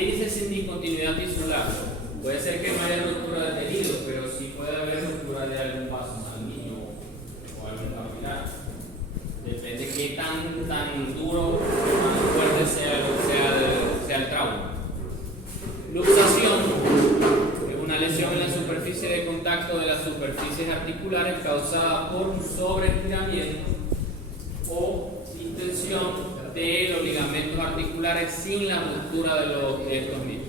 aquí dice sin discontinuidad tisular. Puede ser que no haya ruptura de tejido, pero sí puede haber ruptura de algún vaso sanguíneo o algún capilar. Depende de qué tan duro, tan fuerte sea el trauma. Luxación es una lesión en la superficie de contacto de las superficies articulares causada por un sobreestiramiento o distensión de los ligamentos articulares sin la ruptura de estos mismos,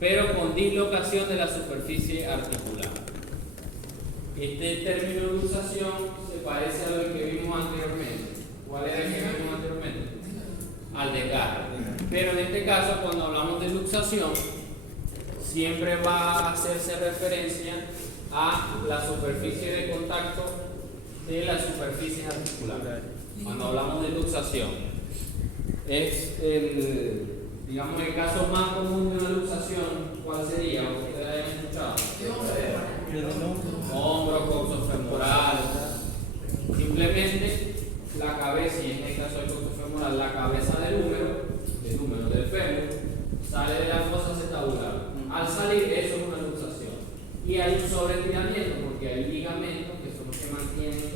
pero con dislocación de la superficie articular. Este término luxación se parece a lo que vimos anteriormente. ¿Cuál era el que vimos anteriormente? Al desgarre. Pero en este caso, cuando hablamos de luxación, siempre va a hacerse referencia a la superficie de contacto de las superficies articulares. Cuando hablamos de luxación, es digamos, el caso más común de una luxación. ¿Cuál sería? ¿Ustedes hayan escuchado? Hombro, coxo femoral. Simplemente la cabeza, y en el caso del coxo femoral, la cabeza del húmero del fémur, sale de la fosa acetabular. Al salir, eso es una luxación. Y hay un sobreestiramiento, porque hay ligamentos que son los que mantienen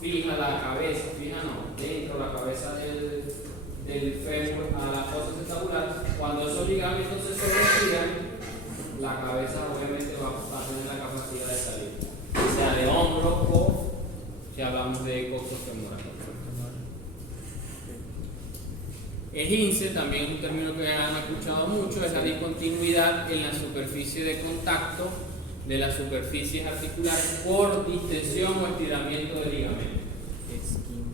fija la cabeza, dentro de la cabeza del fémur a la fosa acetabular. Cuando esos ligamentos se sobreestiran, la cabeza obviamente va a tener la capacidad de salir, sea de hombro o si hablamos de coxo femoral. Esguince también es un término que han escuchado mucho, es la discontinuidad en la superficie de contacto de las superficies articulares por distensión o estiramiento del ligamento.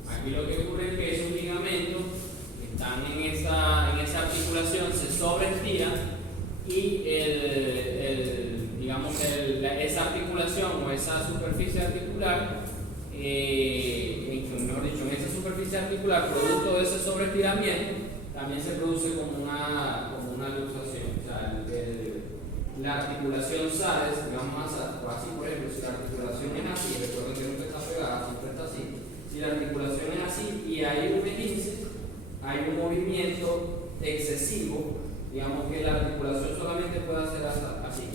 Aquí lo que ocurre es que esos ligamentos están en esa articulación, se sobreestiran y esa articulación o esa superficie articular, mejor dicho, en esa superficie articular, producto de ese sobreestiramiento, también se produce como una luxación. O sea, la articulación sale, digamos más así, por ejemplo, si la articulación es así, recuerden que nunca está pegada, siempre está así. Si la articulación es así y hay un esguince, hay un movimiento excesivo, digamos que la articulación solamente puede hacer así.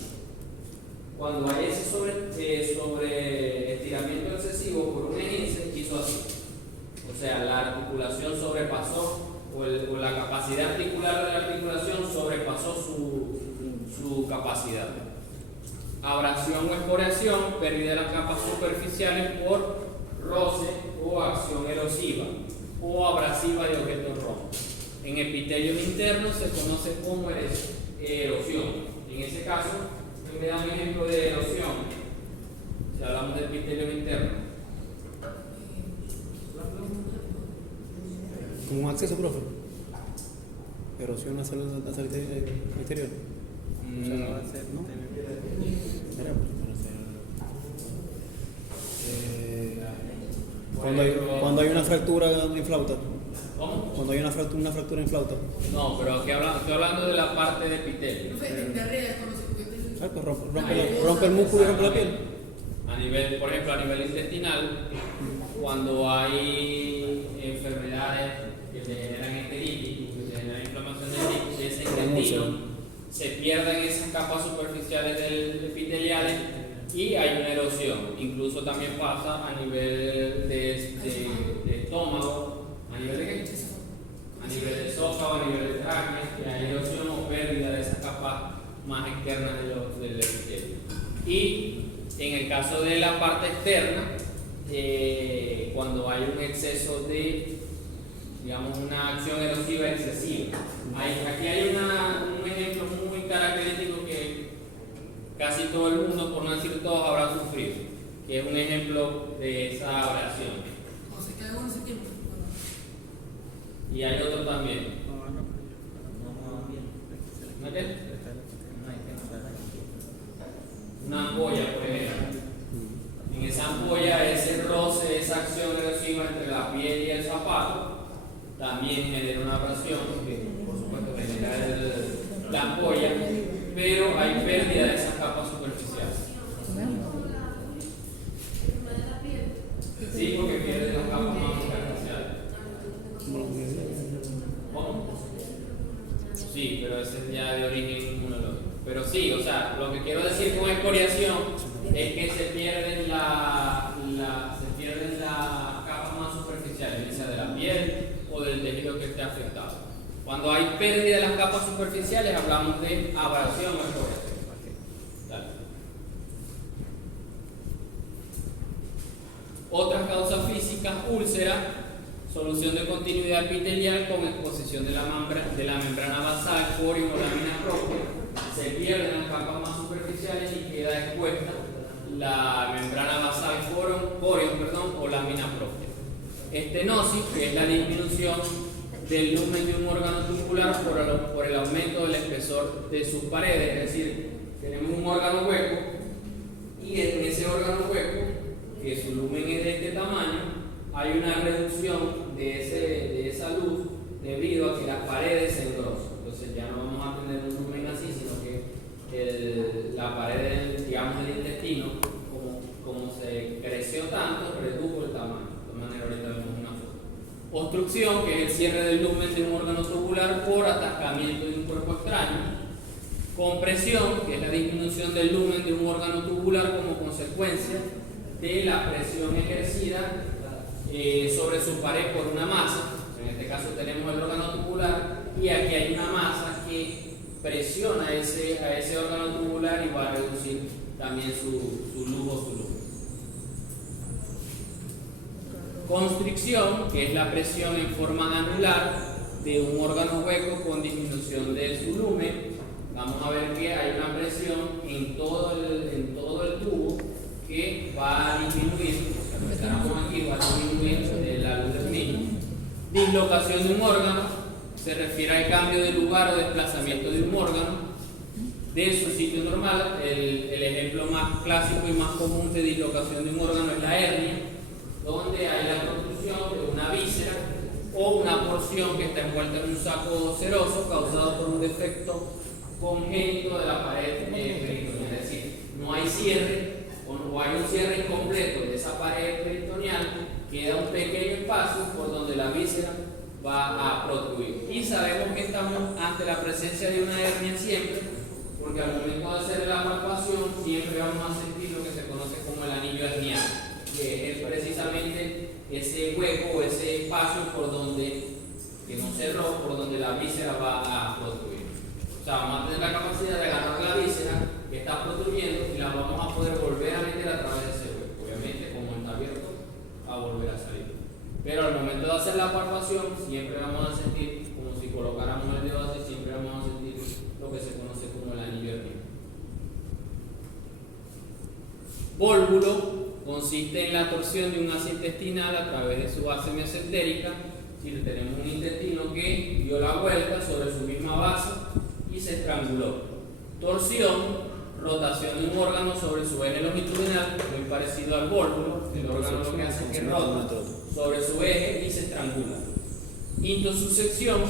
Cuando hay ese sobre estiramiento excesivo por un esguince, hizo así. O sea, la articulación sobrepasó, o la capacidad articular de la articulación sobrepasó su capacidad. Abrasión o esporeación, pérdida de las capas superficiales por roce o acción erosiva o abrasiva de objetos rojos. En epitelios internos se conoce como erosión. En ese caso, me da un ejemplo de erosión. Si hablamos de epitelios internos. Como un acceso, profe. Erosión hacia el exterior. O sea, va a ser, ¿no? Cuando hay una fractura en flauta. ¿Cómo? Cuando hay una fractura en flauta. No, pero estoy hablando de la parte de epitelio. Pues rompe el músculo y rompe la piel. Por ejemplo, a nivel intestinal, cuando hay enfermedades que te generan enteritis, que te generan inflamación de ese intestino, se pierden esas capas superficiales epiteliales y hay una erosión. Incluso también pasa a nivel de estómago, a nivel de ¿qué? A nivel de esófago, a nivel de tráquea, que hay erosión o pérdida de esas capas más externas del epitelio. Y en el caso de la parte externa, cuando hay un exceso de, digamos, una acción erosiva excesiva. Aquí hay un ejemplo muy característico que casi todo el mundo, por no decir todos, habrá sufrido, que es un ejemplo de esa abrasión. Y hay otro también. ¿No qué? Una ampolla, por ejemplo. En esa ampolla, ese roce, esa acción erosiva entre la piel y el zapato, también genera una abrasión, que por supuesto genera la ampolla, pero hay pérdida de esas capas superficiales. Sí, porque pierde las capas más superficiales. ¿Cómo? Sí, pero ese ya de origen inmunológico. Pero sí, o sea, lo que quiero decir con excoriación es que se pierden las capas más superficiales, ya sea de la piel o del tejido que esté afectado. Cuando hay pérdida de las capas superficiales hablamos de abrasión o excoriación. Dale. Otras causas físicas: úlcera, solución de continuidad epitelial con exposición de la membrana basal, corium o lámina propia. Se pierden las capas más superficiales y queda expuesta la membrana basal, corium o lámina propia. Estenosis, que es la disminución del lumen de un órgano tubular por el aumento del espesor de sus paredes. Es decir, tenemos un órgano hueco y en ese órgano hueco, que su lumen es de este tamaño, hay una reducción de esa luz debido a que las paredes se engrosan. Entonces ya no vamos a tener un lumen así, sino que la pared, digamos, del intestino, como se creció tanto, redujo el tamaño. De todas maneras, ahorita vemos una foto. Obstrucción, que es el cierre del lumen de un órgano tubular por atascamiento de un cuerpo extraño. Compresión, que es la disminución del lumen de un órgano tubular como consecuencia de la presión ejercida sobre su pared por una masa. En este caso tenemos el órgano tubular y aquí hay una masa que presiona a ese órgano tubular y va a reducir también su luz o su lumen. Constricción, que es la presión en forma anular de un órgano hueco con disminución de su lumen. Vamos a ver que hay una presión en todo el tubo que va a disminuir, aquí va a disminuir la luz del mismo. Dislocación de un órgano se refiere al cambio de lugar o desplazamiento de un órgano de su sitio normal. El ejemplo más clásico y más común de dislocación de un órgano es la hernia, donde hay la protrusión de una víscera o una porción que está envuelta en un saco seroso causado por un defecto congénito de la pared peritoneal. Es decir, no hay cierre o hay un cierre incompleto de esa pared peritoneal, queda un pequeño espacio por donde la víscera va a protruir. Y sabemos que estamos ante la presencia de una hernia siempre, porque al momento de hacer la palpación siempre vamos a sentir lo que se conoce como el anillo herniano, que es precisamente ese hueco o ese espacio por donde, que no cerró, por donde la víscera va a protruir. O sea, vamos a tener la capacidad de agarrar la víscera que está protruyendo y la vamos a poder volver a meter a través de ese hueco. Obviamente, como está abierto, va a volver a salir. Pero al momento de hacer la palpación, siempre vamos a sentir, como si colocáramos el dedo así, siempre vamos a sentir lo que se conoce como el anillo herniano. Vólvulo consiste en la torsión de un asa intestinal a través de su base mesentérica. Si tenemos un intestino que dio la vuelta sobre su misma base y se estranguló. Torsión, rotación de un órgano sobre su eje longitudinal, muy parecido al vólvulo. El órgano lo que hace es que rota sobre su eje y se estrangula. Intussusección,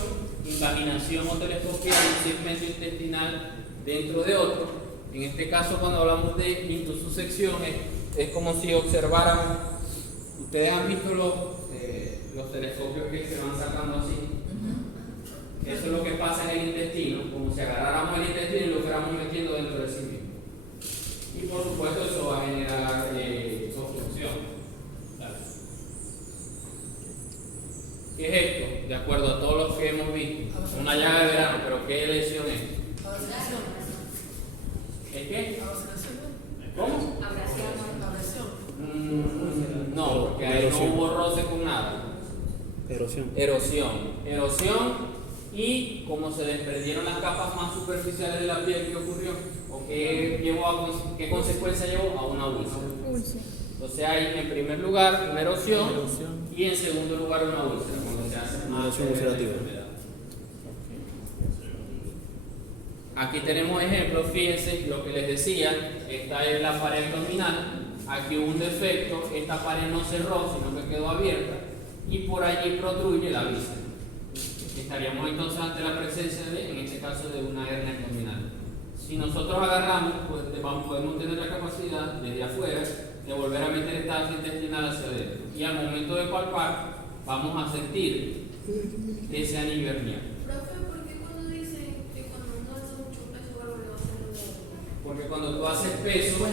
invaginación o telescopía de un segmento intestinal dentro de otro. En este caso, cuando hablamos de intussusección, es como si observáramos. Ustedes han visto los telescopios que se van sacando así. Eso es lo que pasa en el intestino, como si agarráramos el intestino y lo fuéramos metiendo dentro de sí mismo. Y por supuesto eso va a generar obstrucción. ¿Qué es esto? De acuerdo a todos los que hemos visto. Una llaga de verano, pero ¿qué lesión es? ¿Es qué? ¿Cómo? No, porque ahí no hubo roce con nada. Erosión. Y como se desprendieron las capas más superficiales de la piel, ¿qué ocurrió? ¿O qué consecuencia llevó? A una úlcera. Entonces hay en primer lugar una erosión y en segundo lugar una úlcera, cuando se hace una erosión ulcerativa. Aquí tenemos ejemplos, fíjense lo que les decía, esta es la pared abdominal, aquí hubo un defecto, esta pared no cerró, sino que quedó abierta y por allí protruye la víscera. Estaríamos entonces ante la presencia en este caso, de una hernia abdominal. Si nosotros agarramos, pues podemos tener la capacidad desde afuera de volver a meter esta asa intestinal hacia adentro. Y al momento de palpar, vamos a sentir ese anillo herniano. Profe, ¿por qué cuando dicen que cuando uno hace un Porque cuando tú haces peso,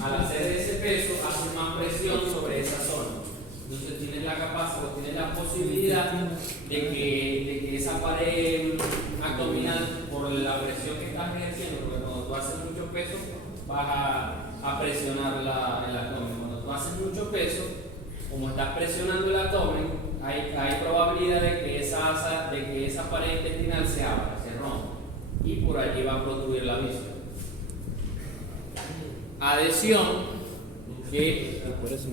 al hacer ese peso, haces más presión sobre esa zona. Entonces tienes la capacidad, tienes la posibilidad de que esa pared abdominal, por la presión que estás ejerciendo, porque cuando tú haces mucho peso, vas a presionar el abdomen. Cuando tú haces mucho peso, como estás presionando el abdomen, hay probabilidad de que esa pared intestinal se abra, se rompa, y por allí va a producir la víscera. Adhesión, que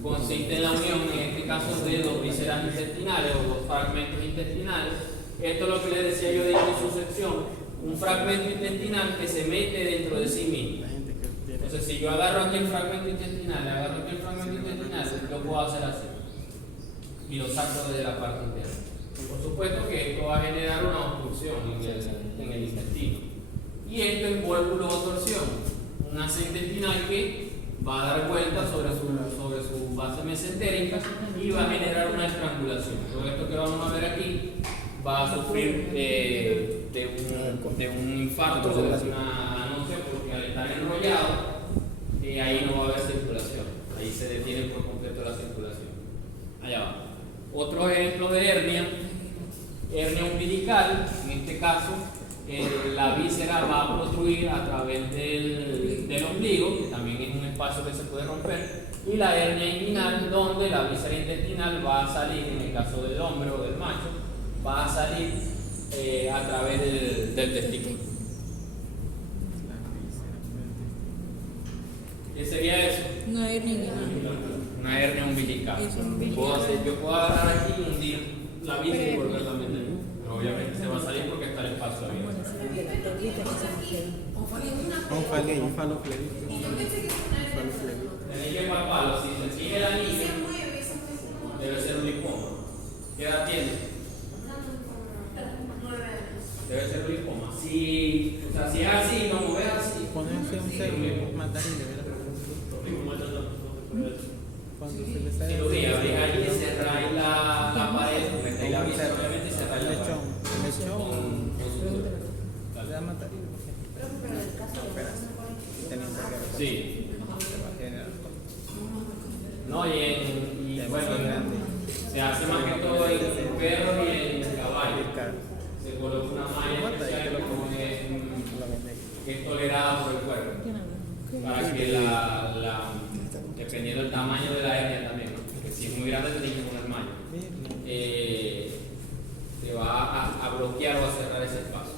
consiste en la unión, en este caso, de dos vísceras intestinales o dos fragmentos intestinales. Esto es lo que les decía yo de intussusección, un fragmento intestinal que se mete dentro de sí mismo. Entonces, si yo agarro aquí el fragmento intestinal, lo puedo hacer así y lo saco desde la parte interna. Por supuesto que esto va a generar una obstrucción en el intestino. Y esto es volvulotorsión, un asa intestinal que va a dar vuelta sobre su base mesentérica y va a generar una estrangulación. Todo esto que vamos a ver aquí va a sufrir de un infarto o de una anoxia, porque al estar enrollado, ahí no va a haber circulación. Ahí se detiene por completo la circulación. Allá va. Otro ejemplo de hernia umbilical, en este caso, la víscera va a protruir a través del ombligo, que también es un espacio que se puede romper, y la hernia inguinal, donde la víscera intestinal va a salir, en el caso del hombre o del macho, va a salir a través del testículo. ¿Qué sería eso? Una hernia inguinal. Una hernia umbilical. Yo puedo agarrar aquí y hundir la víscera y volverla a meter. Pero obviamente se va a salir porque está el espacio abierto. Un faloflebitis. Tenéis que palparlo. Si se sigue el anillo, debe ser un lipoma. ¿Qué edad tiene? Debe ser un lipoma. Si es así, no mueves así. Ponerse un cero, mandarina, ¿verdad? Cuando se le sale Cirugía, abrir ahí, cerrar la pared, meter la víscera, obviamente, y cerrar el la pared. lechón, Con sutura. le da mandarina. Sí. Se va a generar. No, y bueno, se hace más que todo en perros y en caballos. Se coloca una malla especial que es tolerada por el cuerpo, para que dependiendo del tamaño de la hernia también, porque si es muy grande tienes que poner malla, te va a bloquear o a cerrar ese espacio.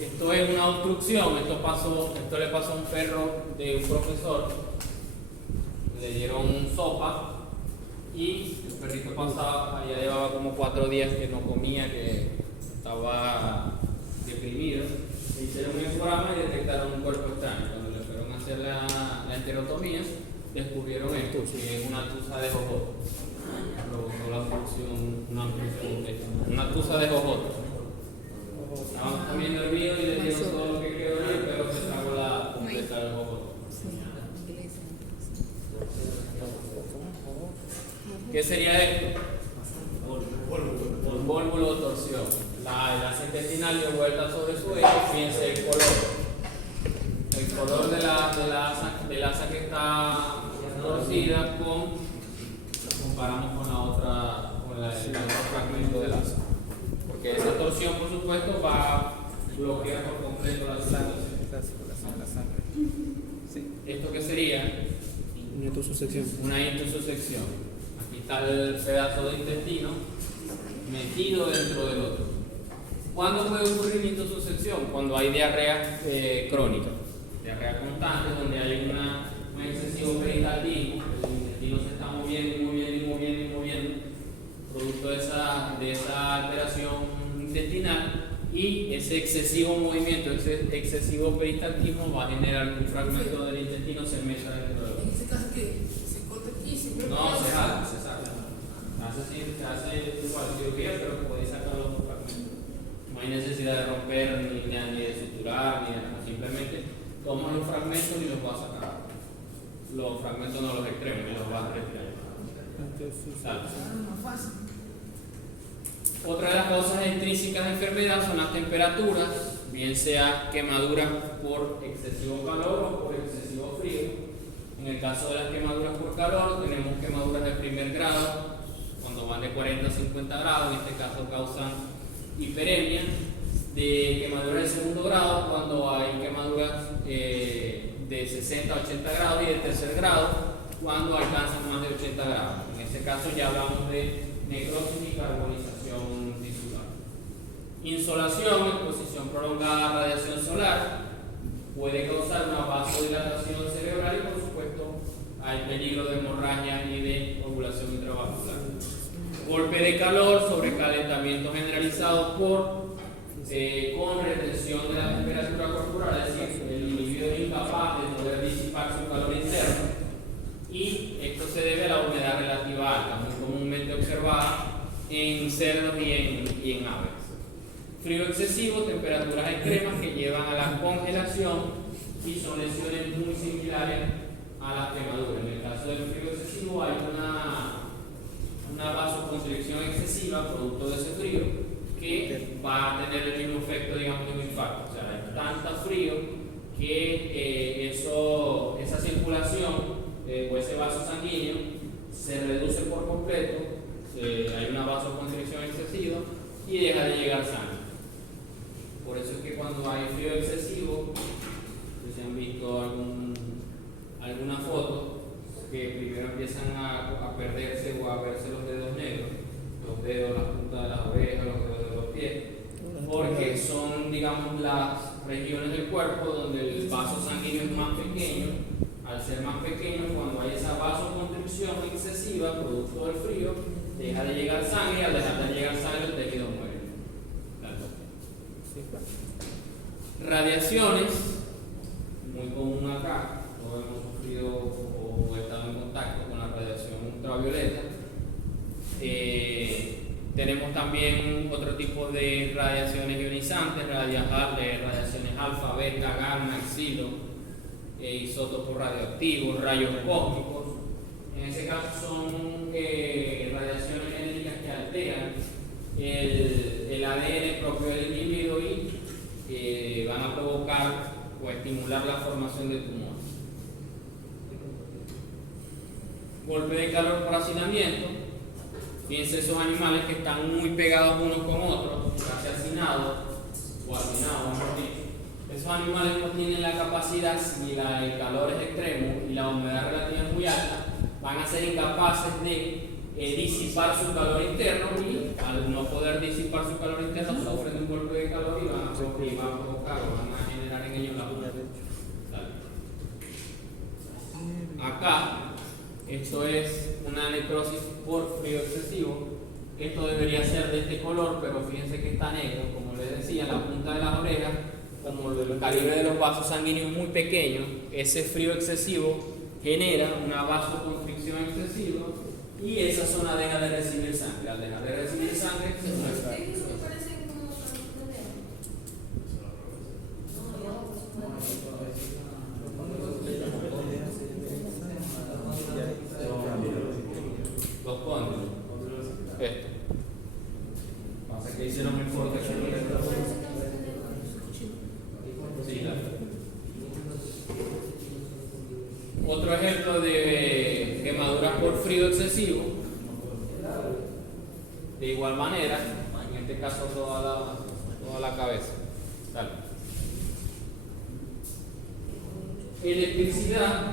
Esto es una obstrucción. Esto le pasó a un perro de un profesor, le dieron sopa y el perrito ya llevaba como 4 días que no comía, que estaba deprimido. Le hicieron un ecograma y detectaron un cuerpo extraño. Cuando le fueron a hacer la enterotomía, descubrieron esto, que es una tusa de jojoto. Provocó la obstrucción, una tusa de jojoto. Estaban comiendo el vino y le dieron todo lo que quedó y el perro se tragó la completa del jojoto. ¿Qué sería esto? Volvulotorsión. La asa intestinal dio vuelta sobre su eje. Fíjense el color. El color de la asa que está torcida comparamos con el otro fragmento del asa. Porque esa torsión, por supuesto, va a bloquear por completo la circulación de la sangre. Sí. ¿Esto qué sería? Una intussusección. Una intussusección. Aquí está el pedazo de intestino metido dentro del otro. ¿Cuándo puede ocurrir intussusección? Cuando hay diarrea crónica, diarrea constante, donde hay un excesivo peritaldismo, el intestino se está moviendo, producto de esa alteración intestinal, y ese excesivo movimiento, ese excesivo peristaltismo va a generar que un fragmento del intestino se meta dentro del otro. En este caso que se corta aquí, se No, se jala, se saca. Se hace igual cirugía, pero podéis sacar los fragmentos. No hay necesidad de romper, ni de suturar, ni nada. Simplemente tomas los fragmentos y los vas a sacar. Los fragmentos no los extremos, y los vas a retirar. Otra de las causas intrínsecas de enfermedad son las temperaturas bien sea quemaduras por excesivo calor o por excesivo frío. En el caso de las quemaduras por calor, tenemos quemaduras de primer grado, cuando van de 40 a 50 grados, en este caso causan hiperemia. De quemaduras de segundo grado, cuando hay quemaduras de 60 a 80 grados, y de tercer grado, cuando alcanzan más de 80 grados. En este caso ya hablamos de necrosis y carbonización tisular. Insolación, exposición prolongada a radiación solar, puede causar una vasodilatación cerebral y por supuesto hay peligro de hemorragia y de coagulación intravascular. Golpe de calor, sobrecalentamiento generalizado con retención de la temperatura corporal, es decir, el individuo es incapaz de poder disipar su calor interno, y esto se debe a la humedad relativa alta, muy comúnmente observada en cerdos y en aves. Frío excesivo, temperaturas extremas que llevan a la congelación y son lesiones muy similares a las quemaduras. En el caso del frío excesivo hay una vasoconstricción excesiva producto de ese frío que va a tener el mismo efecto, digamos, de un infarto. O sea, hay tanto frío que esa circulación o ese vaso sanguíneo se reduce por completo, hay una vasoconstricción excesiva y deja de llegar sangre. Por eso es que cuando hay frío excesivo, si han visto alguna foto, que primero empiezan a perderse o a verse los dedos negros, los dedos, las puntas de las orejas, los dedos de los pies, porque son, digamos, las regiones del cuerpo donde el vaso sanguíneo es más pequeño. Al ser más pequeño, cuando hay esa vasoconstricción excesiva, producto del frío, deja de llegar sangre, y al dejar de llegar sangre el tejido muere. Radiaciones, muy común acá, todos hemos sufrido o estado en contacto con la radiación ultravioleta. Tenemos también otro tipo de radiaciones ionizantes, radiaciones alfa, beta, gamma, xilo, isótopos radioactivos, rayos cósmicos. En ese caso son radiaciones genéricas que alteran el ADN propio del individuo y van a provocar o estimular la formación de tumores. Golpe de calor por hacinamiento. Fíjense esos animales que están muy pegados unos con otros, casi hacinados o hacinados, mejor dicho. Esos animales no tienen la capacidad, si el calor es extremo y la humedad relativa es muy alta, van a ser incapaces de disipar su calor interno, y al no poder disipar su calor interno sufren un golpe de calor y van a provocar o van a generar en ellos la humedad. Acá, esto es una necrosis por frío excesivo. Esto debería ser de este color, pero fíjense que está negro. Como les decía, la punta de las orejas, como el calibre de los vasos sanguíneos muy pequeño, ese frío excesivo genera una vasoconstricción excesiva y esa zona deja de recibir sangre. Al dejar de recibir sangre, se muestra. Los cóndilos. Esto. Pasa que dice no me importa que no le. Sí, otro ejemplo de quemaduras por frío excesivo, de igual manera, en este caso toda la cabeza. Dale. Electricidad,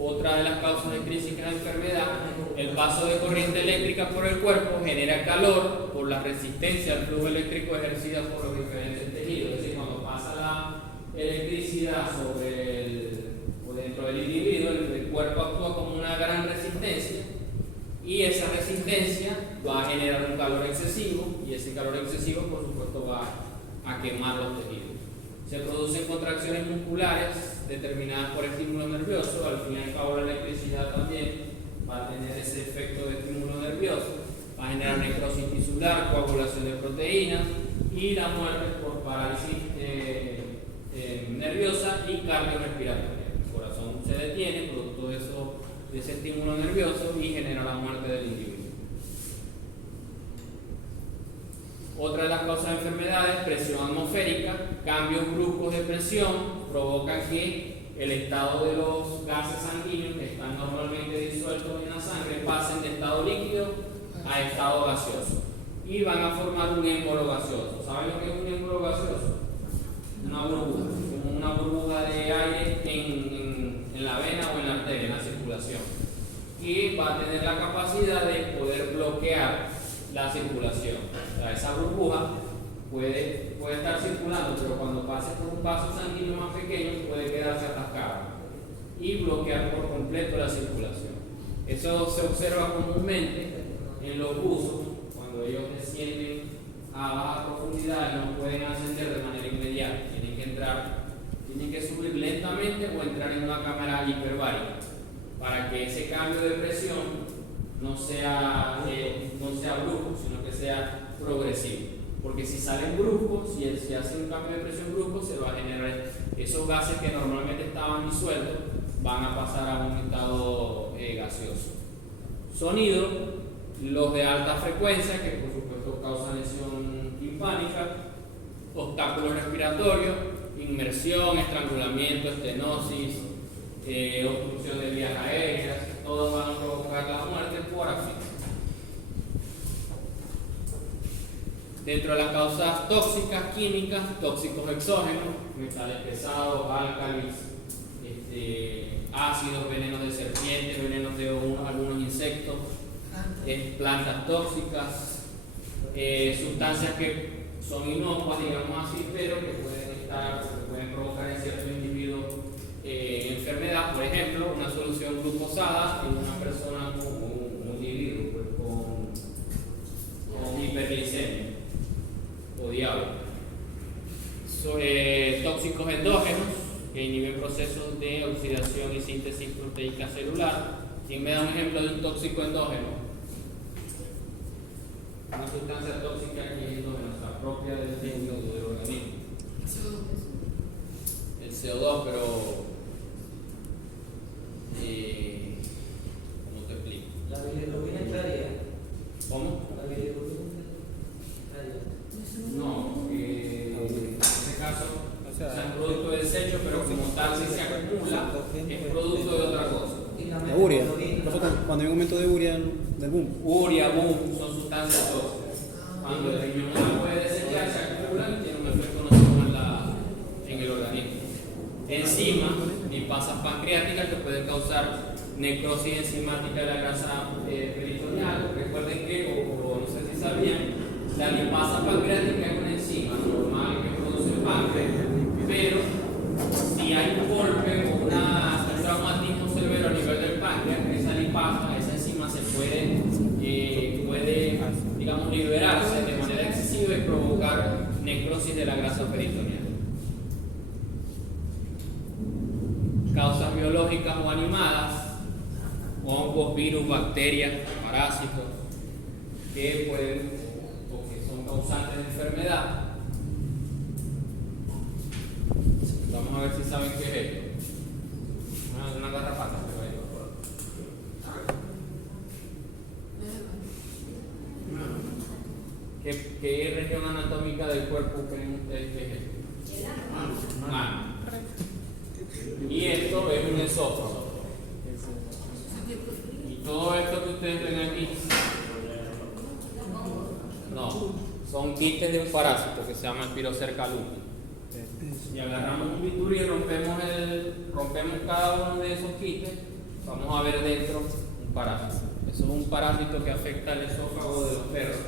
otra de las causas de crisis de la enfermedad. El paso de corriente eléctrica por el cuerpo genera calor por la resistencia al flujo eléctrico ejercida por los diferentes tejidos. Es decir, cuando pasa la electricidad o dentro del individuo, el cuerpo actúa como una gran resistencia, y esa resistencia va a generar un calor excesivo, y ese calor excesivo, por supuesto, va a quemar los tejidos. Se producen contracciones musculares determinadas por estímulo nervioso. Al fin y al cabo, la electricidad también va a tener ese efecto de estímulo nervioso, va a generar necrosis tisular, coagulación de proteínas y la muerte por parálisis nerviosa y cardiorrespiratoria. El corazón se detiene producto de ese estímulo nervioso y genera la muerte del individuo. Otra de las causas de enfermedades: presión atmosférica, cambios bruscos de presión provocan que el estado de los gases sanguíneos que están normalmente disueltos en la sangre pasen de estado líquido a estado gaseoso y van a formar un émbolo gaseoso. ¿Saben lo que es un émbolo gaseoso? Una burbuja, como una burbuja de aire en la vena o en la arteria, en la circulación, y va a tener la capacidad de poder bloquear la circulación. O sea, esa burbuja puede estar circulando, pero cuando pase por un vaso sanguíneo más pequeño puede quedarse atascada y bloquear por completo la circulación. Eso se observa comúnmente en los buzos cuando ellos descienden a baja profundidad y no pueden ascender de manera inmediata. Tienen que subir lentamente o entrar en una cámara hiperbárica para que ese cambio de presión no sea brusco, sino que sea progresivo. Porque si salen bruscos, si hacen un cambio de presión brusco, se va a generar esos gases que normalmente estaban disueltos, van a pasar a un estado gaseoso. Sonido: los de alta frecuencia, que por supuesto causan lesión timpánica, obstáculos respiratorios, inmersión, estrangulamiento, estenosis, obstrucción de vías aéreas, todos van a provocar la muerte por asfixia. Dentro de las causas tóxicas químicas: tóxicos exógenos, metales pesados, álcalis, ácidos, venenos de serpientes, venenos de algunos insectos, plantas tóxicas, sustancias que son inocuas, digamos así, pero que pueden provocar en ciertos individuos enfermedad. Por ejemplo, una solución glucosada en una persona con un individuo pues, con hiperglicemia o diabetes. Tóxicos endógenos que inhiben procesos de oxidación y síntesis proteica celular. ¿Quién me da un ejemplo de un tóxico endógeno? Una sustancia tóxica que es endógena, o sea, propia del organismo. El CO2, pero ¿cómo te explico? La bilirrubina entraría. ¿Cómo? La bilirrubina entraría. No, en este caso es un producto de desecho, pero como tal, si se acumula, es producto de otra cosa. La urea. Cuando hay un aumento de urea del boom. Urea, boom, son sustancias tóxicas. Cuando el riñón no la puede desechar, se acumulan y tienen un efecto nocivo en el organismo. Enzimas y pasas pancreáticas que pueden causar necrosis enzimática de la grasa peritoneal. Recuerden que, o no sé si sabían, la lipasa pancreática es una enzima normal que produce el páncreas, pero si hay un golpe o un traumatismo severo a nivel del páncreas, esa lipasa, esa enzima se puede digamos, liberarse de manera excesiva y provocar necrosis de la grasa peritoneal. Causas biológicas o animadas: hongos, virus, bacterias, parásitos que pueden o que son causantes de enfermedad. Vamos a ver si saben qué es esto. Una garrapata, pero ahí. ¿Qué región anatómica del cuerpo creen ustedes que es esto? Mano. Y esto es un esófago. Y todo esto que ustedes ven aquí, no, son quistes de un parásito que se llama el Pirocerca lupi. Si agarramos un bisturí y rompemos cada uno de esos quistes, vamos a ver dentro un parásito. Eso es un parásito que afecta al esófago de los perros,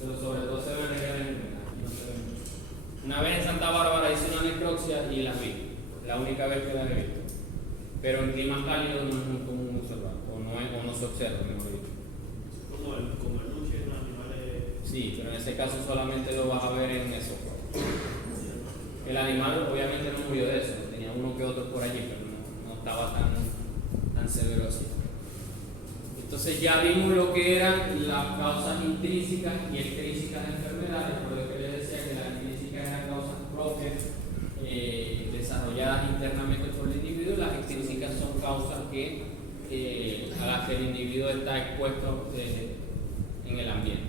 pero sobre todo se ven en una vez en Santa Bárbara hice una necropsia y las vi, la única vez que las he visto. Pero en climas cálidos no es muy común observar, o no se observa, mejor dicho. Como el luche, un animal. Sí, pero en ese caso solamente lo vas a ver en esófago. El animal obviamente no murió de eso, tenía uno que otro por allí, pero no estaba tan severo así. Entonces ya vimos lo que eran las causas intrínsecas y extrínsecas de enfermedades, por lo que les decía que las intrínsecas eran causas propias desarrolladas internamente por el individuo, las extrínsecas son causas a las que el individuo está expuesto en el ambiente.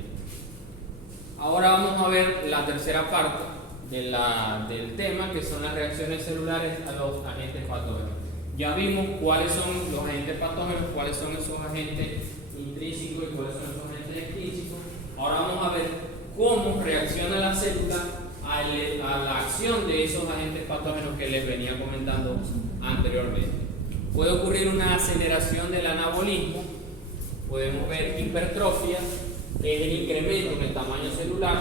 Ahora vamos a ver ver la tercera parte del tema, que son las reacciones celulares a los agentes patógenos. Ya vimos cuáles son los agentes patógenos, cuáles son esos agentes intrínsecos y cuáles son esos agentes extrínsecos. Ahora vamos a ver cómo reacciona la célula a la acción de esos agentes patógenos que les venía comentando anteriormente. Puede ocurrir una aceleración del anabolismo, podemos ver hipertrofia, que es el incremento en el tamaño celular,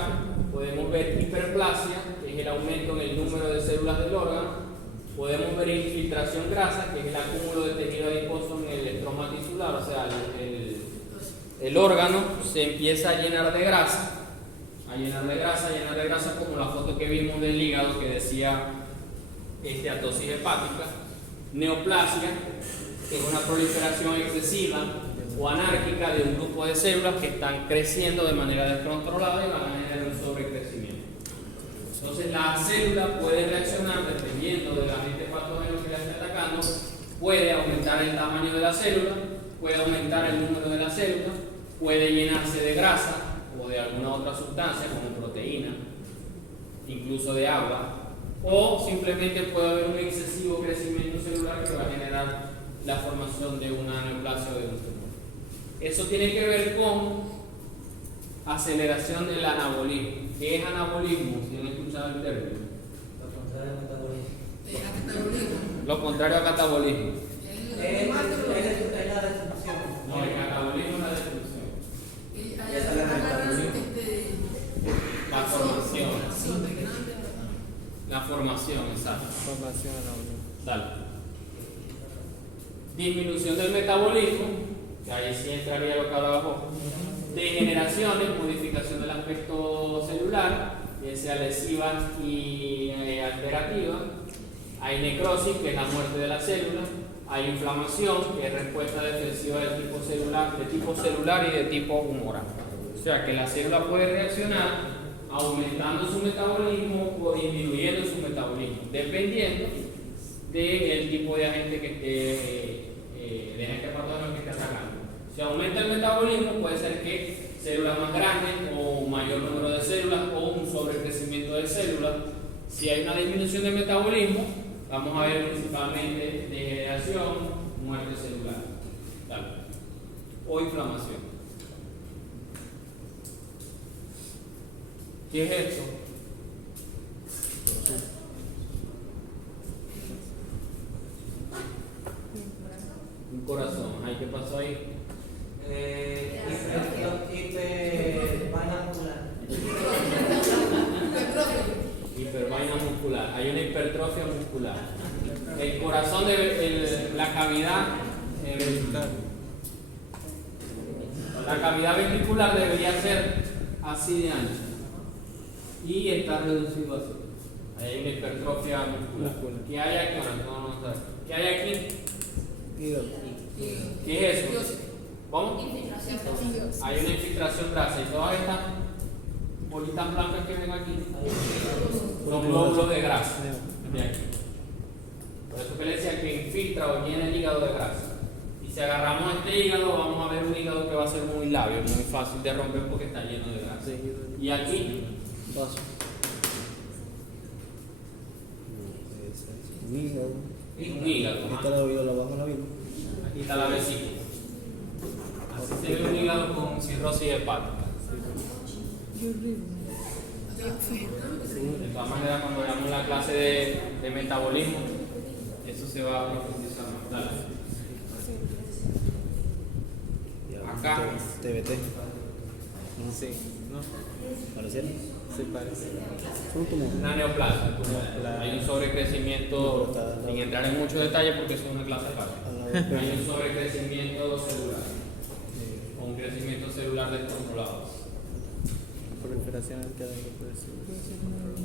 podemos ver hiperplasia, que es el aumento en el número de células del órgano, podemos ver infiltración grasa, que es el acúmulo de tejido adiposo en el estroma tisular, o sea, el órgano se empieza a llenar de grasa, como la foto que vimos del hígado que decía esteatosis hepática. Neoplasia, que es una proliferación excesiva o anárquica de un grupo de células que están creciendo de manera descontrolada y van a generar un sobrecrecimiento. Entonces la célula puede reaccionar dependiendo del agente patógeno que la esté atacando, puede aumentar el tamaño de la célula, puede aumentar el número de la célula, puede llenarse de grasa o de alguna otra sustancia como proteína, incluso de agua, o simplemente puede haber un excesivo crecimiento celular que va a generar la formación de una neoplasia o de un tumor. Eso tiene que ver con aceleración del anabolismo. ¿Qué es anabolismo? Si han escuchado el término. Lo contrario a catabolismo. Es la destrucción. No, el catabolismo es la destrucción. La formación. La formación, exacto. Dale. Disminución del metabolismo, que ahí sí entraría lo que hablaba abajo. Degeneraciones, modificación del aspecto celular, ya sea lesiva y alterativa. Hay necrosis, que es la muerte de la célula. Hay inflamación, que es respuesta defensiva de tipo celular y de tipo humoral. O sea que la célula puede reaccionar aumentando su metabolismo o disminuyendo su metabolismo, dependiendo del tipo de agente de agente patógeno que esté atacando. Si aumenta el metabolismo, puede ser que células más grandes o un mayor número de células o un sobrecrecimiento de células. Si hay una disminución del metabolismo, vamos a ver principalmente degeneración, muerte celular, tal, o inflamación. ¿Qué es esto? Un corazón. ¿Ay, qué pasó ahí? Hipervaina muscular. Hay una hipertrofia muscular. El corazón de la cavidad la cavidad ventricular debería ser así de ancha y está reducido así. Ahí hay una hipertrofia muscular. ¿Qué hay aquí? ¿Qué hay aquí? ¿Qué es eso? ¿Cómo? Hay una infiltración grasa y todas estas bolitas blancas que ven aquí son glóbulos de grasa de aquí. Por eso que le decía que infiltra o llena el hígado de grasa. Y si agarramos este hígado, vamos a ver un hígado que va a ser muy labio, muy fácil de romper porque está lleno de grasa. Y aquí, un hígado. Aquí está la vesícula. Así se ve un hígado con cirrosis hepática. De todas maneras, cuando veamos la clase de metabolismo, eso se va a profundizar más tarde. Acá. TBT. Sí, ¿no? ¿Pareciera? Sí, parece. Son tumores. Una neoplasia. Hay un sobrecrecimiento, sin entrar en muchos detalles porque es una clase aparte. Hay un sobrecrecimiento celular. O un crecimiento celular descontrolado. Proliferación alternada puede ser.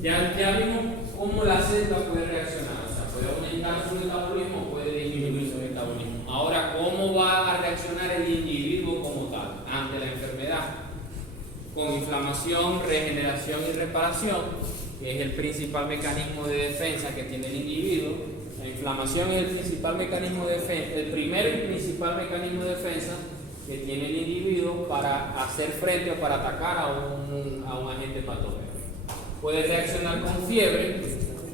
Ya vimos cómo la célula puede reaccionar. O sea, puede aumentar su metabolismo o puede disminuir su metabolismo. Ahora, ¿cómo va a reaccionar el individuo como tal ante la enfermedad? Con inflamación, regeneración y reparación, que es el principal mecanismo de defensa que tiene el individuo. La inflamación es el principal mecanismo de defensa, el primer y principal mecanismo de defensa que tiene el individuo para hacer frente o para atacar a un agente patógeno. puede reaccionar con fiebre,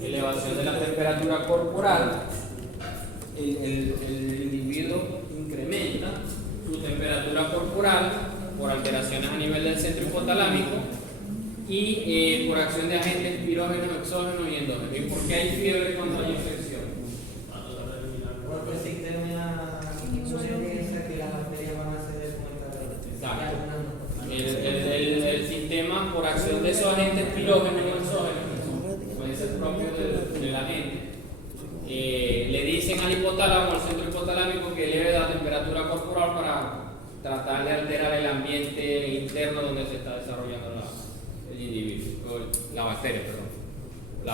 elevación de la temperatura corporal. El individuo incrementa su temperatura corporal por alteraciones a nivel del centro hipotalámico y por acción de agentes pirógenos, exógenos y endógenos. ¿Y por qué hay fiebre cuando hay infección? Porque existe una sugerencia que las bacterias van a ceder con esta Exacto. El sistema, por acción de esos agentes pirógenos y exógenos, puede ser propio del agente, le dicen al hipotálamo, al centro hipotalámico, que eleve la temperatura corporal para tratar de alterar el ambiente interno donde se está desarrollando el individuo, o la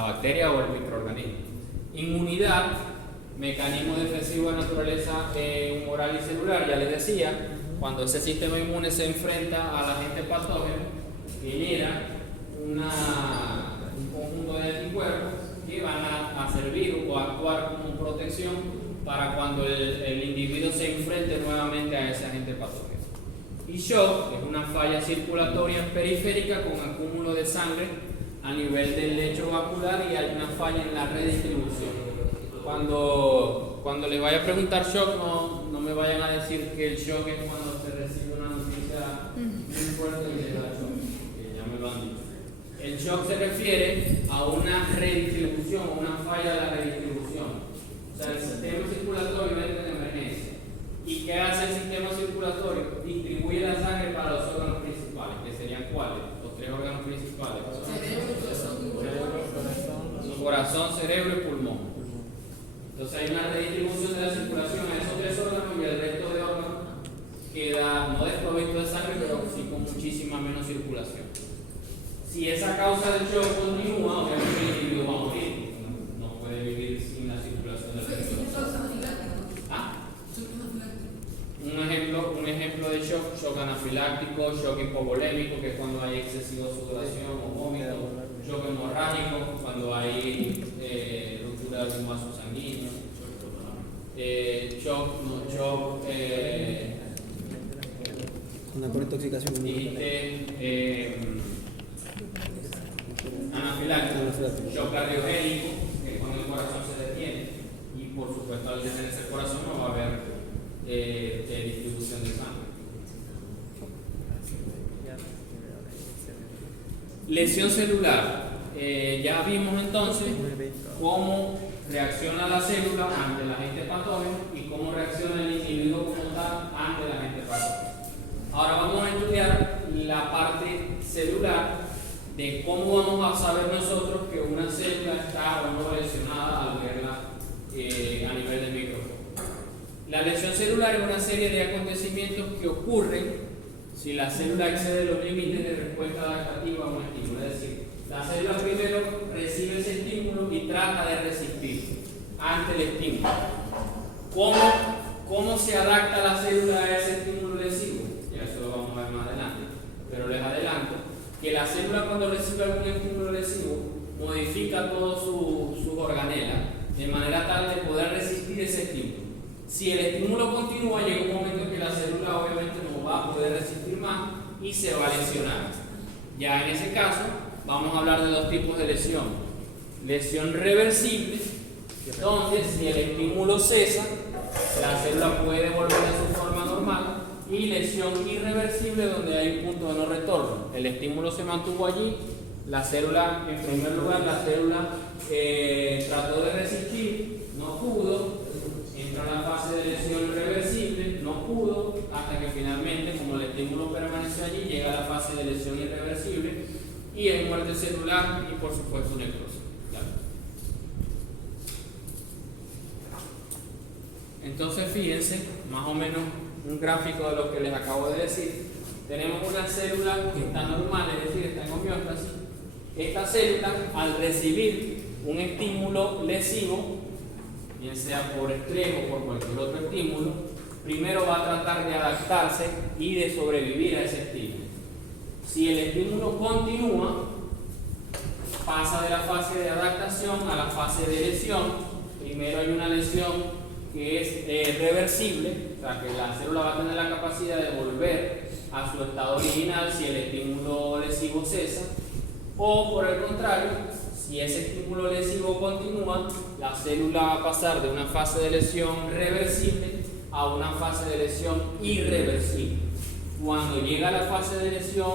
bacteria o el microorganismo. Inmunidad, mecanismo defensivo de naturaleza humoral y celular, ya les decía, cuando ese sistema inmune se enfrenta al agente patógeno, genera un conjunto de anticuerpos que van a servir o a actuar como protección para cuando el individuo se enfrente nuevamente a ese agente patógeno. Y shock es una falla circulatoria periférica con acúmulo de sangre a nivel del lecho vacular y hay una falla en la redistribución. Cuando les vaya a preguntar shock, no me vayan a decir que el shock es cuando se recibe una noticia muy fuerte y le da shock, que ya me lo han dicho. El shock se refiere a una redistribución, a una falla de la redistribución. O sea, el sistema circulatorio entra en emergencia. ¿Y qué hace el sistema circulatorio? Distribuye la sangre para los órganos principales, que serían ¿cuáles? Los tres órganos principales. Corazón, cerebro y pulmón. Entonces hay una redistribución de la circulación a esos tres órganos y el resto de órganos queda no desprovisto de sangre, pero sí con muchísima menos circulación. Si esa causa del shock continúa, obviamente el individuo va a morir. No puede vivir sin la circulación del resto de órganos. ¿Ah? Un ejemplo de shock anafiláctico, shock hipovolémico, que es cuando hay excesiva sudoración o vómito, shock hemorrágico, cuando hay ruptura de algún vaso sanguíneo, Una por intoxicación. Anafiláctico, shock cardiogénico, que es cuando el corazón se detiene, y por supuesto al detenerse el corazón no va a haber distribución de sangre. Lesión celular. Ya vimos entonces cómo reacciona la célula ante el agente patógeno y cómo reacciona el individuo como tal ante el agente patógeno. Ahora vamos a estudiar la parte celular de cómo vamos a saber nosotros que una célula está o no lesionada al verla a nivel del microscopio. La lesión celular es una serie de acontecimientos que ocurren si la célula excede los límites de respuesta adaptativa a un estímulo. Es decir, la célula primero recibe ese estímulo y trata de resistir ante el estímulo. ¿Cómo se adapta la célula a ese estímulo lesivo? Ya eso lo vamos a ver más adelante, pero les adelanto que la célula, cuando recibe algún estímulo lesivo, modifica todas sus organelas de manera tal de poder resistir ese estímulo. Si el estímulo continúa, llega un momento en que la célula obviamente no va a poder resistir más y se va a lesionar. Ya en ese caso vamos a hablar de dos tipos de lesión. Lesión reversible, donde si el estímulo cesa, la célula puede volver a su forma normal, y lesión irreversible, donde hay un punto de no retorno. El estímulo se mantuvo allí, la célula, en primer lugar, la célula trató de resistir, no pudo, entró en la fase de lesión irreversible, no pudo, hasta que finalmente, como el estímulo permaneció allí, llega a la fase de lesión irreversible y es muerte celular y por supuesto necrosis. Claro. Entonces fíjense, más o menos un gráfico de lo que les acabo de decir. Tenemos una célula que está normal, es decir, está en homeostasis. Esta célula, al recibir un estímulo lesivo, bien sea por estrés o por cualquier otro estímulo, primero va a tratar de adaptarse y de sobrevivir a ese estímulo. Si el estímulo continúa, pasa de la fase de adaptación a la fase de lesión. Primero hay una lesión que es reversible, o sea que la célula va a tener la capacidad de volver a su estado original si el estímulo lesivo cesa, O por el contrario, si ese estímulo lesivo continúa, la célula va a pasar de una fase de lesión reversible a una fase de lesión irreversible. Cuando llega a la fase de lesión,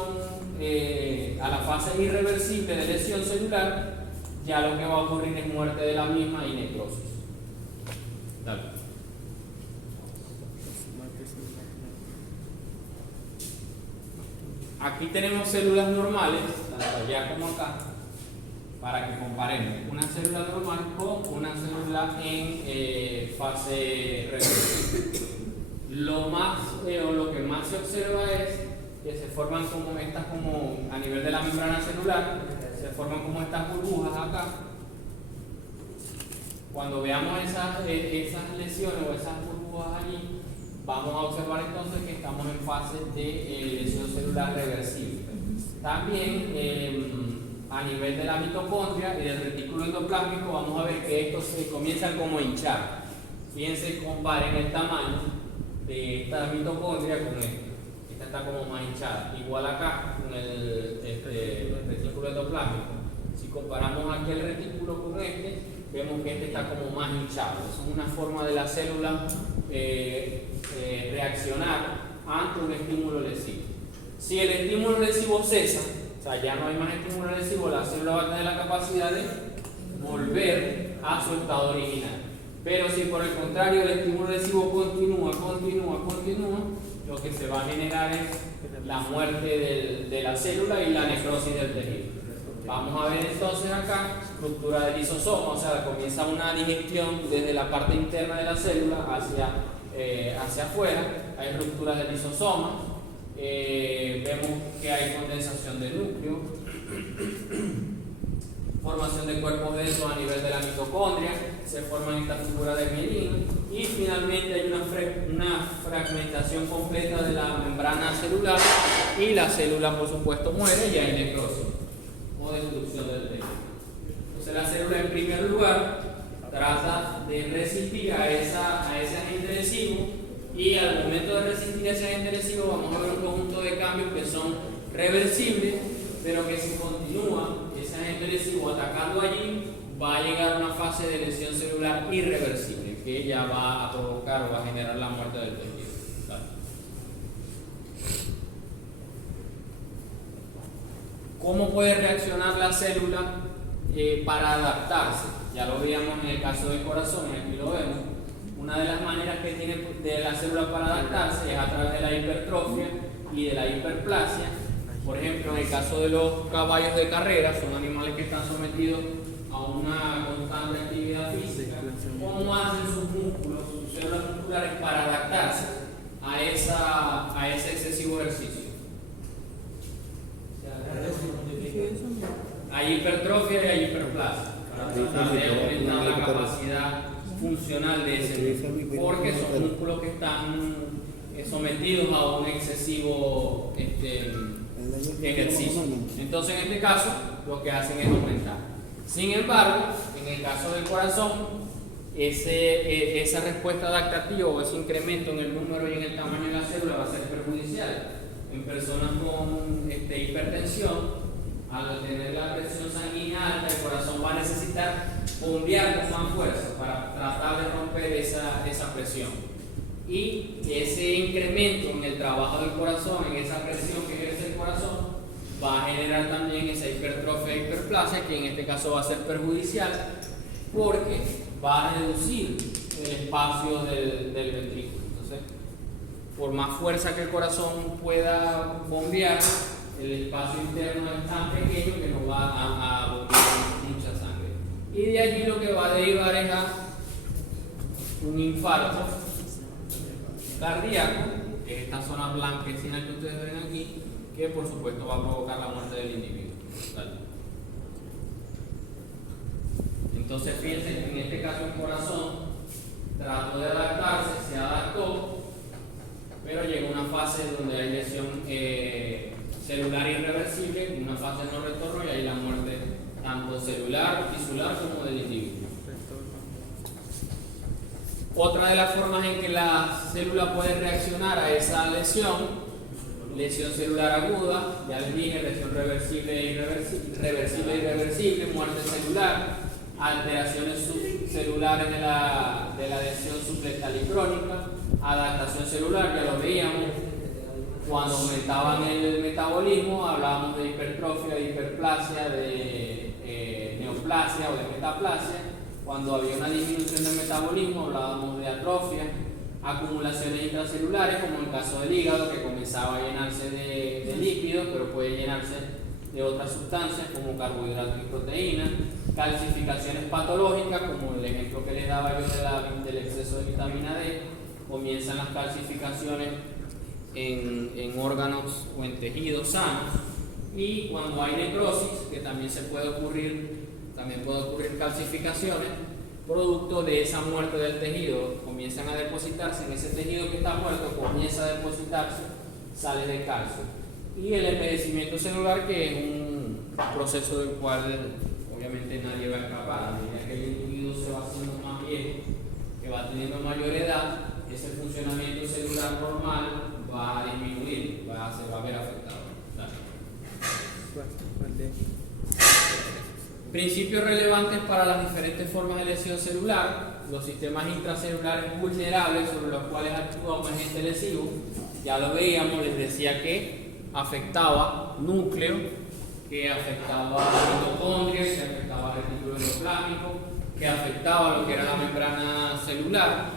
a la fase irreversible de lesión celular, ya lo que va a ocurrir es muerte de la misma y necrosis. Dale. Aquí tenemos células normales, tanto allá como acá, para que comparemos una célula normal con una célula en fase reversible. Lo que más se observa es que se forman como estas, como a nivel de la membrana celular, se forman como estas burbujas acá. Cuando veamos esas lesiones o esas burbujas allí, vamos a observar entonces que estamos en fase de lesión celular reversible. También a nivel de la mitocondria y del retículo endoplásmico vamos a ver que estos se comienzan como a hinchar. Fíjense, comparen el tamaño de esta mitocondria con esta. Esta está como más hinchada. Igual acá con el retículo endoplásmico. Si comparamos aquí el retículo con este, vemos que este está como más hinchado. Es una forma de la célula reaccionar ante un estímulo lesivo. Si el estímulo lesivo cesa, o sea, ya no hay más estímulo lesivo, la célula va a tener la capacidad de volver a su estado original. Pero si por el contrario el estímulo lesivo continúa, lo que se va a generar es la muerte de la célula y la necrosis del tejido. Vamos a ver entonces acá ruptura del lisosoma, o sea, comienza una digestión desde la parte interna de la célula hacia afuera, hay ruptura del lisosoma, vemos que hay condensación del núcleo, formación de cuerpos densos a nivel de la mitocondria, se forman estas figuras de mielina y finalmente hay una fragmentación completa de la membrana celular y la célula por supuesto muere y hay necrosis o destrucción del tejido. Entonces la célula en primer lugar trata de resistir a ese agente lesivo y al momento de resistir a ese agente lesivo vamos a ver un conjunto de cambios que son reversibles, pero que si continúa ese agente lesivo atacando allí, va a llegar a una fase de lesión celular irreversible que ya va a provocar o va a generar la muerte del tejido. ¿Vale? ¿Cómo puede reaccionar la célula para adaptarse? Ya lo veíamos en el caso del corazón y aquí lo vemos. Una de las maneras que tiene de la célula para adaptarse es a través de la hipertrofia y de la hiperplasia. Por ejemplo, en el caso de los caballos de carrera, son animales que están sometidos a una constante actividad física. ¿Cómo hacen sus músculos, sus células musculares para adaptarse a ese excesivo ejercicio? Hay hipertrofia y hay hiperplasia para tratar de aumentar la capacidad funcional de ese músculo, porque son músculos que están sometidos a un excesivo ejercicio. Entonces en este caso lo que hacen es aumentar. Sin embargo, en el caso del corazón, esa respuesta adaptativa o ese incremento en el número y en el tamaño de la célula va a ser perjudicial. En personas con hipertensión, al tener la presión sanguínea alta, el corazón va a necesitar bombear con más fuerza para tratar de romper esa presión. Y ese incremento en el trabajo del corazón, en esa presión que ejerce el corazón, va a generar también esa hipertrofia e hiperplasia, que en este caso va a ser perjudicial porque va a reducir el espacio del ventrículo. Entonces, por más fuerza que el corazón pueda bombear, el espacio interno es tan pequeño que no va a bombear mucha sangre. Y de allí lo que va a derivar es a un infarto cardíaco, que es esta zona blanquecina que ustedes ven aquí, que por supuesto va a provocar la muerte del individuo. ¿Vale? Entonces fíjense que en este caso el corazón trató de adaptarse, se adaptó, pero llegó a una fase donde hay lesión celular irreversible, una fase de no retorno y hay la muerte tanto celular, tisular como del individuo. Otra de las formas en que la célula puede reaccionar a esa lesión lesión celular aguda, ya les dije, lesión reversible e irreversible, muerte celular, alteraciones subcelulares de la lesión subletal y crónica, adaptación celular, ya lo veíamos, cuando aumentaban el metabolismo, hablábamos de hipertrofia, de hiperplasia, de neoplasia o de metaplasia, cuando había una disminución del metabolismo, hablábamos de atrofia, acumulaciones intracelulares, como en el caso del hígado, que comenzaba a llenarse de lípidos, pero puede llenarse de otras sustancias como carbohidratos y proteínas, calcificaciones patológicas, como el ejemplo que les daba yo del exceso de vitamina D, comienzan las calcificaciones en órganos o en tejidos sanos, y cuando hay necrosis, que también puede ocurrir calcificaciones, producto de esa muerte del tejido, comienzan a depositarse en ese tejido que está muerto, comienza a depositarse, sale de calcio. Y el envejecimiento celular, que es un proceso del cual obviamente nadie va a escapar. A medida que el individuo se va haciendo más viejo, que va teniendo mayor edad, ese funcionamiento celular normal va a disminuir, se va a ver afectado. Principios relevantes para las diferentes formas de lesión celular: los sistemas intracelulares vulnerables sobre los cuales actúa un agente lesivo. Ya lo veíamos, les decía que afectaba núcleo, que afectaba mitocondria, que afectaba retículo endoplasmico, que afectaba lo que era la membrana celular.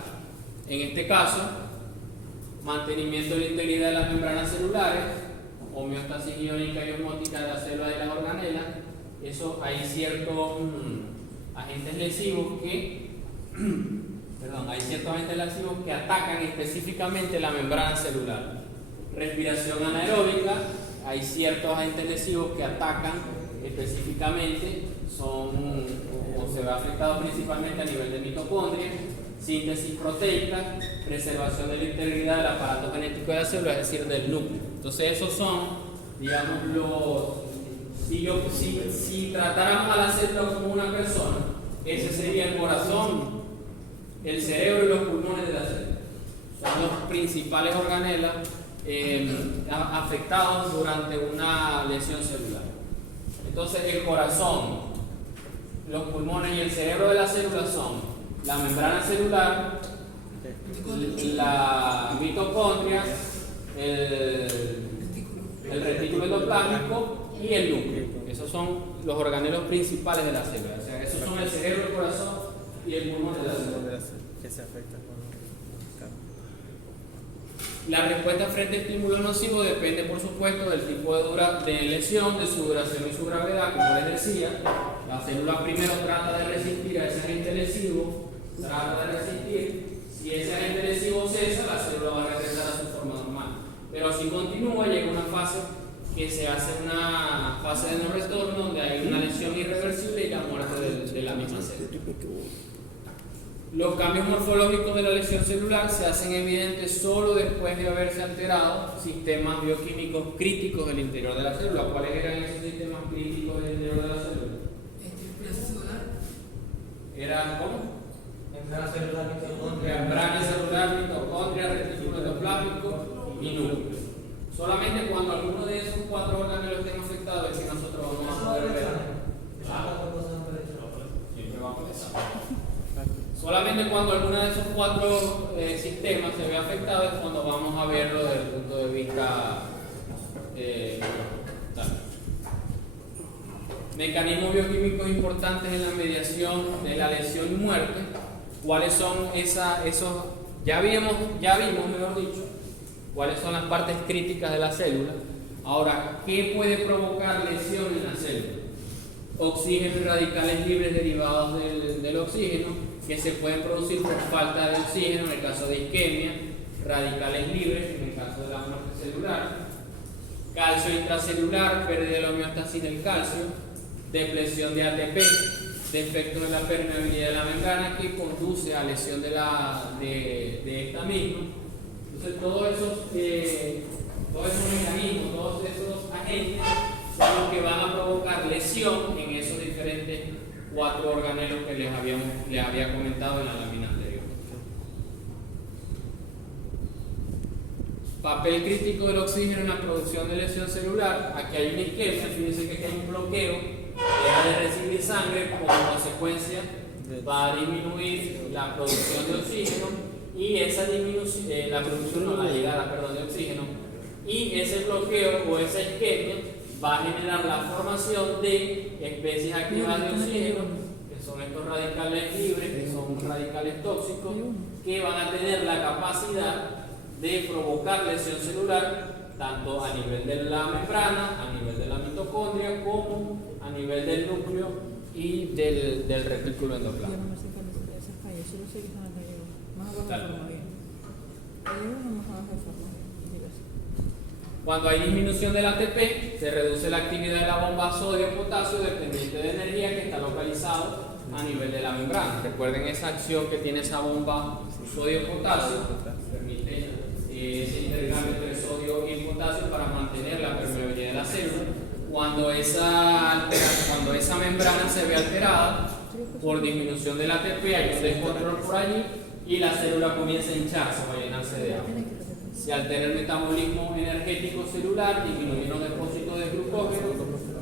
En este caso, mantenimiento de la integridad de las membranas celulares, homeostasis iónica y osmótica de las células y las organelas. Eso, hay ciertos agentes lesivos que atacan específicamente la membrana celular. Respiración anaeróbica, hay ciertos agentes lesivos que atacan específicamente, se ve afectado principalmente a nivel de mitocondria. Síntesis proteica, preservación de la integridad del aparato genético de la célula, es decir, del núcleo. Entonces esos son, digamos, si tratáramos a la célula como una persona, ese sería el corazón, el cerebro y los pulmones de la célula. Son los principales organelas afectados durante una lesión celular. Entonces el corazón, los pulmones y el cerebro de la célula son la membrana celular, la mitocondria, el retículo endoplasmico y el núcleo. Esos son los organelos principales de la célula. O sea, esos son el cerebro, el corazón y el pulmón de la célula. Que se afecta con La respuesta frente a estímulos nocivos depende, por supuesto, del tipo de lesión, de su duración y su gravedad. Como les decía, la célula primero trata de resistir a ese agente lesivo, Si ese agente lesivo cesa, la célula va a regresar a su forma normal. Pero si continúa, llega una fase que se hace una fase de no retorno, donde hay una lesión irreversible y la muerte de la misma célula. Los cambios morfológicos de la lesión celular se hacen evidentes solo después de haberse alterado sistemas bioquímicos críticos del interior de la célula. ¿Cuáles eran esos sistemas críticos del interior de la célula? Era ¿cómo? Membrana celular, mitocondria, retículo endoplasmico y núcleo. Solamente cuando alguno de esos cuatro organelos estén afectados es que nosotros vamos a poder ver. Siempre vamos a empezar. Solamente cuando alguno de esos cuatro sistemas se ve afectado es cuando vamos a verlo desde el punto de vista mecanismos bioquímicos importantes en la mediación de la lesión y muerte. ¿Cuáles son esos? Ya vimos, mejor dicho, cuáles son las partes críticas de la célula. Ahora, ¿qué puede provocar lesión en la célula? Oxígeno y radicales libres derivados del oxígeno, que se pueden producir por falta de oxígeno en el caso de isquemia, radicales libres en el caso de la muerte celular, calcio intracelular, pérdida de la homeostasis del calcio, depresión de ATP, defecto de la permeabilidad de la membrana que conduce a lesión de esta misma. Entonces todos esos mecanismos, todos esos agentes son los que van a provocar lesión en esos diferentes cuatro organelos que les había comentado en la lámina anterior. Papel crítico del oxígeno en la producción de lesión celular. Aquí hay un isquemia, fíjense que aquí hay un bloqueo, deja de recibir sangre, como consecuencia va a disminuir la producción de oxígeno y esa disminución, la producción no, la llegada, perdón, de oxígeno, y ese bloqueo o esa isquemia va a generar la formación de especies activas de oxígeno, que son estos radicales libres, que son radicales tóxicos, que van a tener la capacidad de provocar lesión celular tanto a nivel de la membrana, a nivel de la mitocondria, como a nivel del núcleo y del retículo Yo endoplasmático. no me sé cuáles son esas calles, solo sé que están acá arriba. Más abajo Dale. de forma bien. Arriba no más abajo de forma bien. Digo así. Cuando hay disminución del ATP, se reduce la actividad de la bomba sodio-potasio dependiente de energía que está localizado a nivel de la membrana. Recuerden esa acción que tiene esa bomba sodio-potasio, permite ese intercambio entre sodio y potasio para mantener la permeabilidad de la célula. Cuando esa membrana se ve alterada por disminución del ATP, hay un descontrol por allí y la célula comienza a hincharse o a llenarse de agua. Se altera el metabolismo energético celular, disminuye los depósitos de glucógeno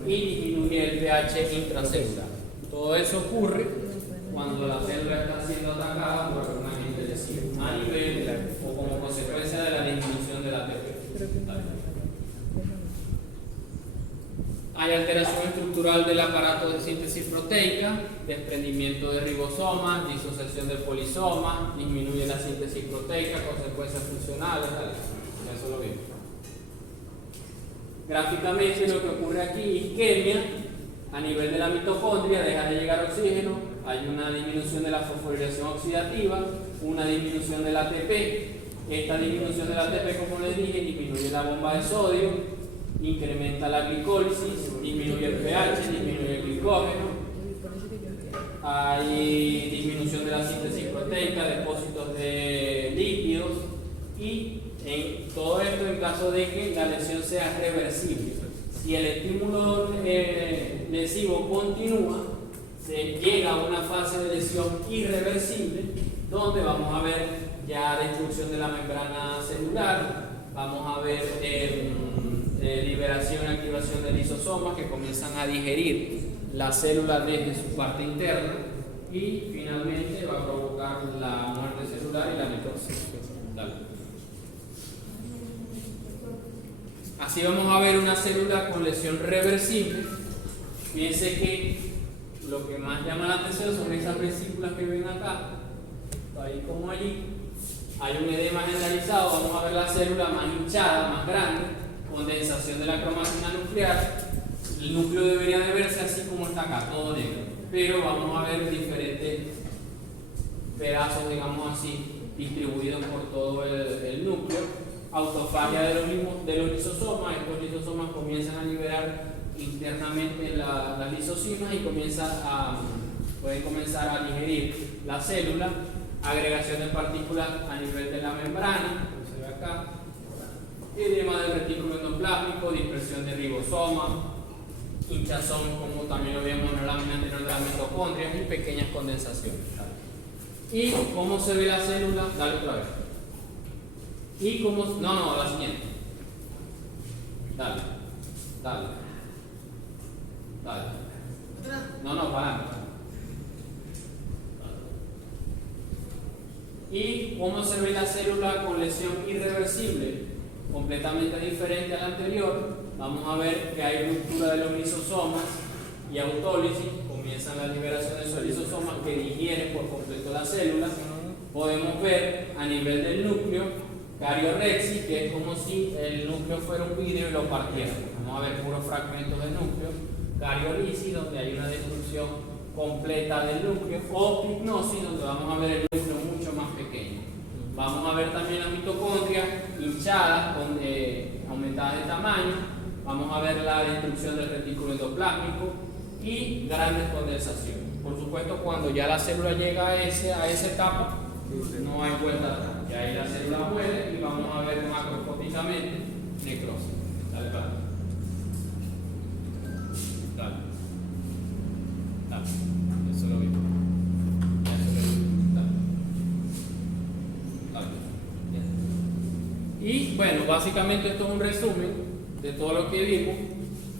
y disminuye el pH intracelular. Todo eso ocurre cuando la célula está siendo atacada por un agente lesivo a nivel o como consecuencia de la disminución del ATP. Hay alteración estructural del aparato de síntesis proteica, desprendimiento de ribosomas, disociación de polisomas, disminuye la síntesis proteica, consecuencias funcionales, ya eso lo vimos. Gráficamente lo que ocurre aquí, isquemia, a nivel de la mitocondria, deja de llegar oxígeno, hay una disminución de la fosforilación oxidativa, una disminución del ATP, esta disminución del ATP, como les dije, disminuye la bomba de sodio, incrementa la glicólisis, disminuye el pH, disminuye el glicógeno, hay disminución de la síntesis proteica, depósitos de lípidos y en todo esto en caso de que la lesión sea reversible. Si el estímulo lesivo continúa, se llega a una fase de lesión irreversible donde vamos a ver ya destrucción de la membrana celular, vamos a ver liberación y activación de lisosomas que comienzan a digerir la célula desde su parte interna y finalmente va a provocar la muerte celular y la necrosis. Dale. Así vamos a ver una célula con lesión reversible. Fíjense que lo que más llama la atención son esas vesículas que ven acá, ahí como allí. Hay un edema generalizado, vamos a ver la célula más hinchada, más grande, condensación de la cromatina nuclear. El núcleo debería de verse así como está acá, todo negro, pero vamos a ver diferentes pedazos, digamos así, distribuidos por todo el núcleo. Autofagia de los lisosomas, estos lisosomas comienzan a liberar internamente las lisosimas y pueden comenzar a digerir la célula. Agregación de partículas a nivel de la membrana, como se ve acá, edema del retículo endoplásmico, dispersión de ribosomas, hinchazón, como también lo vimos en la lámina anterior de la mitocondria, y pequeñas condensaciones. ¿Y cómo se ve la célula? Dale otra vez. ¿Y cómo? No, la siguiente. Dale. No, para. ¿Y cómo se ve la célula con lesión irreversible? Completamente diferente a la anterior. Vamos a ver que hay ruptura de los lisosomas y autólisis. Comienzan la liberación de esos lisosomas que digieren por completo la célula. Podemos ver a nivel del núcleo cariorexis, que es como si el núcleo fuera un vidrio y lo partieran. Vamos a ver puros fragmentos del núcleo. Cariolisis, donde hay una destrucción completa del núcleo, o pignosis, donde vamos a ver el núcleo mucho más pequeño. Vamos a ver también las mitocondrias hinchadas, aumentadas de tamaño. Vamos a ver la destrucción del retículo endoplásmico y grandes condensaciones. Por supuesto, cuando ya la célula llega a esa etapa, no hay vuelta atrás. Ya ahí la célula muere y vamos a ver macroscópicamente necrosis. Dale, para. Dale. Eso lo vimos. Dale. Bien. Y bueno, básicamente esto es un resumen de todo lo que vimos.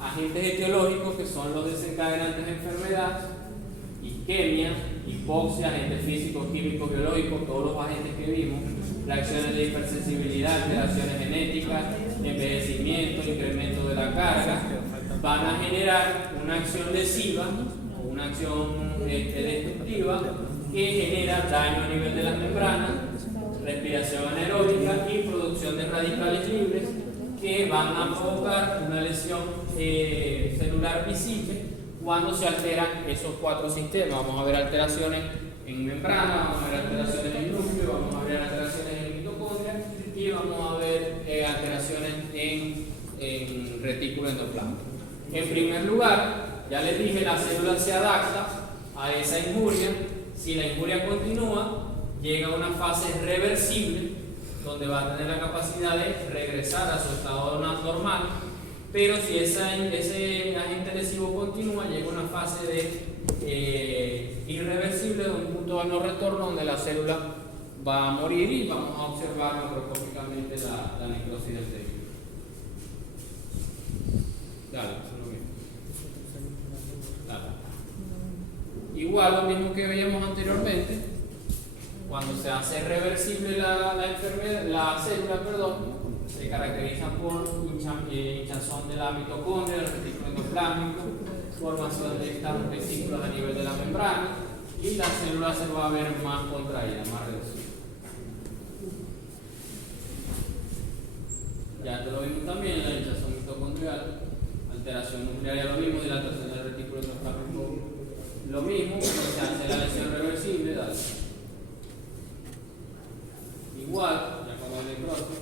Agentes etiológicos, que son los desencadenantes de enfermedad, isquemia, hipoxia, agentes físicos, químicos, biológicos, todos los agentes que vimos, reacciones de hipersensibilidad, alteraciones genéticas, envejecimiento, incremento de la carga, van a generar una acción lesiva o una acción destructiva que genera daño a nivel de las membranas, respiración anaeróbica y producción de radicales libres que van a provocar una lesión celular visible cuando se alteran esos cuatro sistemas. Vamos a ver alteraciones en membrana, vamos a ver alteraciones en núcleo, vamos a ver alteraciones en mitocondria y vamos a ver alteraciones en retículo endoplasmático. En primer lugar, ya les dije, la célula se adapta a esa injuria. Si la injuria continúa, llega a una fase reversible donde va a tener la capacidad de regresar a su estado normal, pero si ese agente lesivo continúa, llega a una fase de irreversible, de un punto de no retorno donde la célula va a morir y vamos a observar macroscópicamente la necrosis del tejido. Dale, eso es lo mismo. Dale. Igual lo mismo que veíamos anteriormente, cuando se hace reversible la enfermedad, la célula, se caracteriza por hinchazón de la mitocondria, del retículo endoplasmático, formación de estas vesículas a nivel de la membrana y la célula se va a ver más contraída, más reducida. Ya te lo vimos también, la hinchazón mitocondrial, alteración nuclear, ya lo mismo, dilatación del retículo endoplasmático, lo mismo, cuando se hace la lesión reversible, dale. Igual, ya como el necrosis,